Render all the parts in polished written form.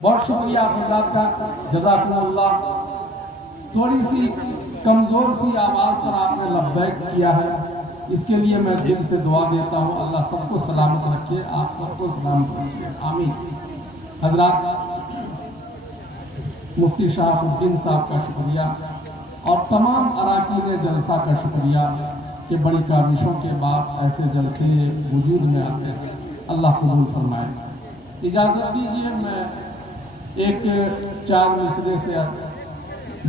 بہت شکریہ آپ حضرات کا، جزاکم اللہ۔ تھوڑی سی کمزور سی آواز پر آپ نے لبیک کیا ہے، اس کے لیے میں دل سے دعا دیتا ہوں، اللہ سب کو سلامت رکھے، آپ سب کو سلامت رکھے، آمین۔ حضرات، مفتی شہاب الدین صاحب کا شکریہ اور تمام اراکین جلسہ کا شکریہ کہ بڑی کاوشوں کے بعد ایسے جلسے وجود میں آتے ہیں، اللہ قبول فرمائے۔ اجازت دیجیے میں ایک 4 مصرے سے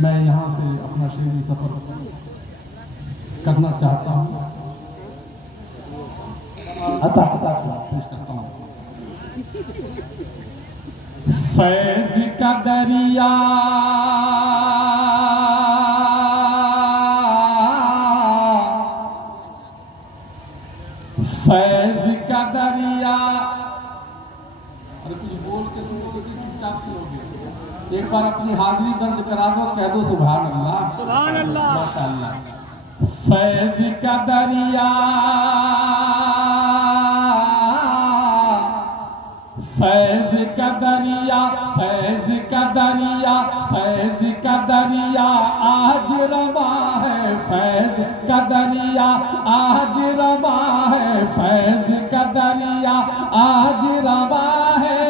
میں یہاں سے اپنا شعری سفر کرنا چاہتا ہوں، عطا پیش کرتا ہوں۔ فیض کا دریا فیض کا دریا، اور کچھ بول کے سنو گے کہ چپ سے ہو گئے، ایک بار اپنی حاضری درج کرا دو، کہہ دو سبحان اللہ، سبحان اللہ، ماشاءاللہ۔ فیض کا دریا فیض کا دریا فیض کا دریا فیض کا دریا آج رواں ہے، فیض کا دریا آج رواں ہے، فیض کا دریا آج رواں ہے۔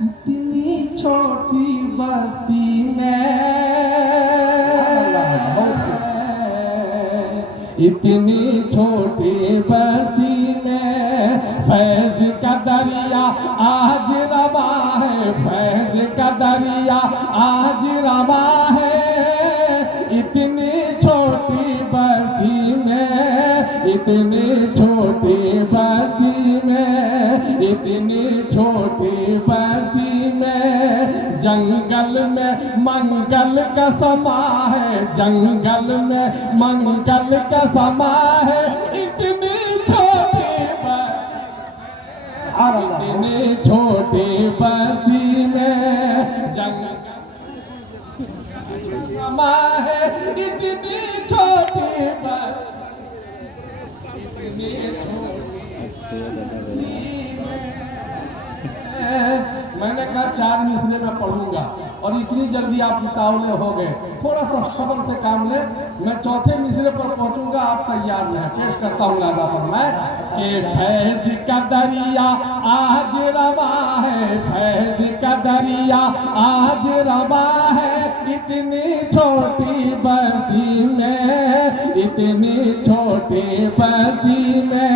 اتنی چھوٹی بستی میں اتنی چھوٹی بستی میں فیض کا دریا آج رواں ہے، فیض کا دریا آج رواں ہے۔ اتنی چھوٹی بستی میں اتنی چھوٹی بستی میں اتنی چھوٹی بستی میں جنگل میں منگل کا سما ہے، جنگل میں منگل کا سما ہے۔ اتنی چھوٹی اتنی چھوٹی بستی میں جنگل سما ہے، اتنی چھوٹی اتنی چھوٹی میں نے کہا 4 مصرے میں پڑھوں گا اور اتنی جلدی آپ متاولے ہو گئے، تھوڑا سا صبر سے کام لیں، میں 4تھے مصرے پر پہنچوں گا، آپ تیار رہیں۔ پیش کرتا ہوں لہذا فرمائے کہ فیض کا دریا آج رواں ہے، فیض کا دریا آج رواں ہے۔ اتنی چھوٹی بستی میں اتنی چھوٹی بستی میں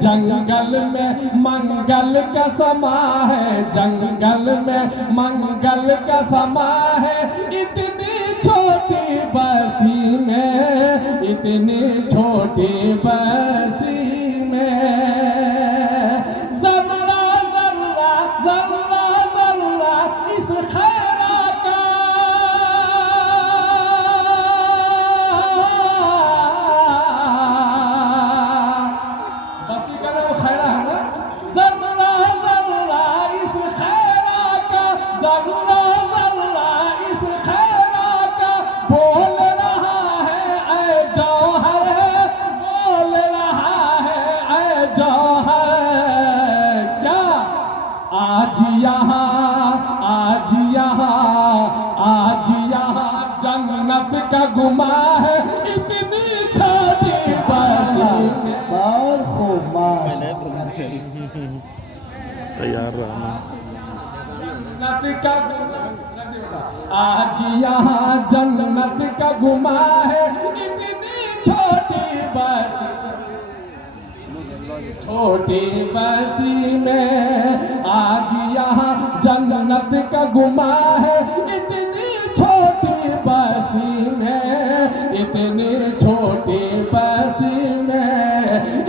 جنگل میں منگل کا سما ہے، جنگل میں منگل کا سما ہے۔ اتنی چھوٹی بستی میں اتنی چھوٹی بستی میں ذرہ ذرہ ذرہ ذرہ اس خیرہ کا بستی کا نام خیرہ ہے نا، ذرہ ذرہ اس خیرہ کا، ذرہ ذرہ اس خیرہ کا بول رہا ہے اے جوہر، بول رہا ہے اے جوہر۔ کیا آج یہاں آج یہاں آج یہاں جنت کا گما ہے، اتنی چھوٹی بستی میں۔ بہت خوب، تیار رہنا۔ آج یہاں جنت کا گما ہے، اتنی چھوٹی بستی چھوٹی بستی میں آج یہاں جنت کا گما ہے۔ اتنی چھوٹی بستی میں اتنی چھوٹی بستی میں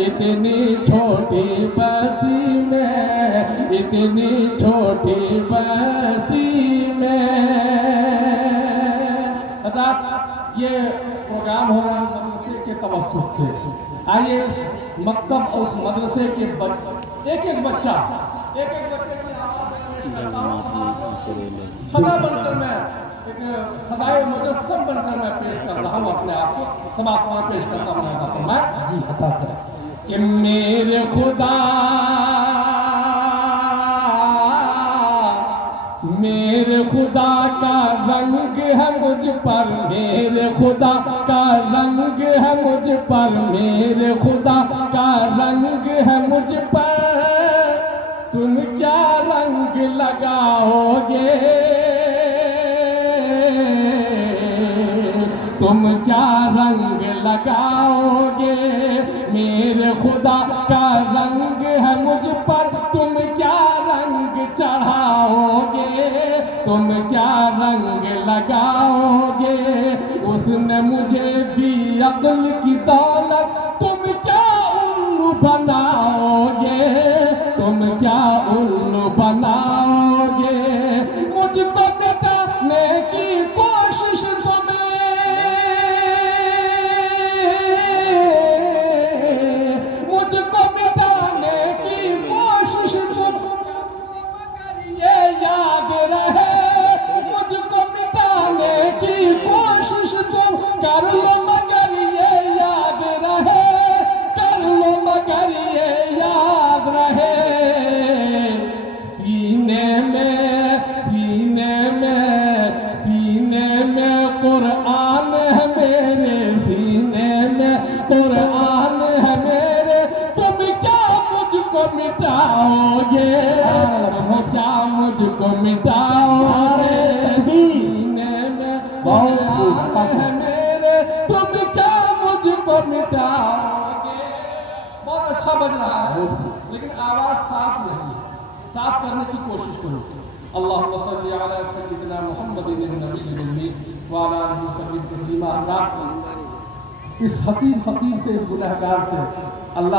اتنی چھوٹی بستی میں اتنی چھوٹی بستی میں۔ حضرات، یہ پروگرام ہو رہا ہے مدرسے کے توسط سے، آئیے اس مکتب اور اس مدرسے کے ایک ایک بچے کی آواز پیش کرتا ہوں، صدا بن کر میں ایک خدائے مجسم بن کر میں پیش کر رہا ہوں اپنے آپ کو، سبا پیش کرتا ہوں لہذا فرمائے جی عطا کریں کہ میرے خدا میرے خدا کا رنگ ہے مجھ پر، میرے خدا کا رنگ ہے مجھ پر، میرے خدا کا رنگ ہے مجھ پر، تم کیا رنگ لگاؤ گے، تم کیا رنگ لگاؤ گے، میرے خدا کا رنگ ہے مجھ پر، تم کیا رنگ چڑھاؤ گے، تم کیا رنگ لگاؤ گے، اس نے مجھے دی عقل کی دولت، تم کیا الو بناؤ گے، تم کیا الو بناؤ گے، مجھ کو مٹانے کی کوشش مجھ کو مٹانے کی کوشش تم، یہ یاد رہے، مجھ کو مٹانے کی کوشش تم کر لو، مگر یہ یاد رہے، کر لو مگر یہ یاد رہے، سینے میں، سینے میں، سینے میں قرآن ہے میرے، سینے میں قرآن ہے میرے، تم کیا مجھ کو مٹاؤ گے، تم کیا مجھ کو مٹاؤ گے، سینے میں قرآن ہے میرے، تم کیا مجھ کو مٹاؤ گے۔ بہت اچھا بج رہا ہے لیکن آواز صاف نہیں ہے، صاف کرنے کی کوشش کرو۔ اللہم صلی علی سیدنا محمد النبی الامی وعلی آلہ وصحبہ تسلیما۔ اس حقیر فقیر سے، اس گنہگار سے اللہ